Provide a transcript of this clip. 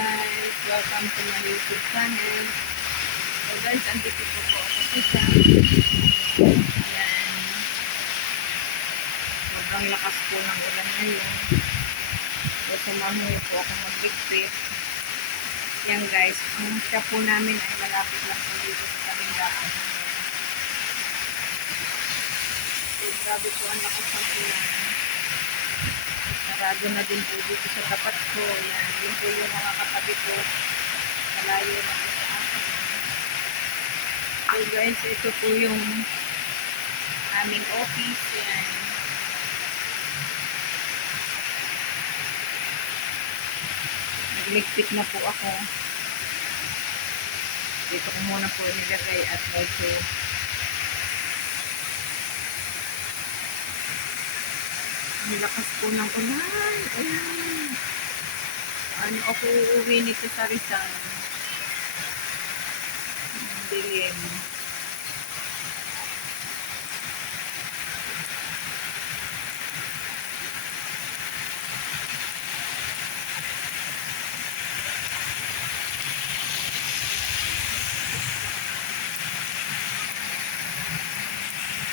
guys, welcome to my YouTube channel. So guys, andito po ako isa. Yan. Sobrang lakas po ng ulan ngayon. So sumahin po ako magligpit. Yan guys, ang shop po namin ay malapit lang po dito sa Kalingaan. So grabe po ang lakas ng ulan. Sarado na din po dito sa tapat ko. Yan, yun po yung mga katabi ko. Malayo na po sa akin. So guys, ito po yung aming office. Yan. Nagligpit na po ako. Dito ko muna po nilagay at medyo ang lakas po ng ulan. Ayan. Ano ako uuwi nito sa Rizal? Dilim.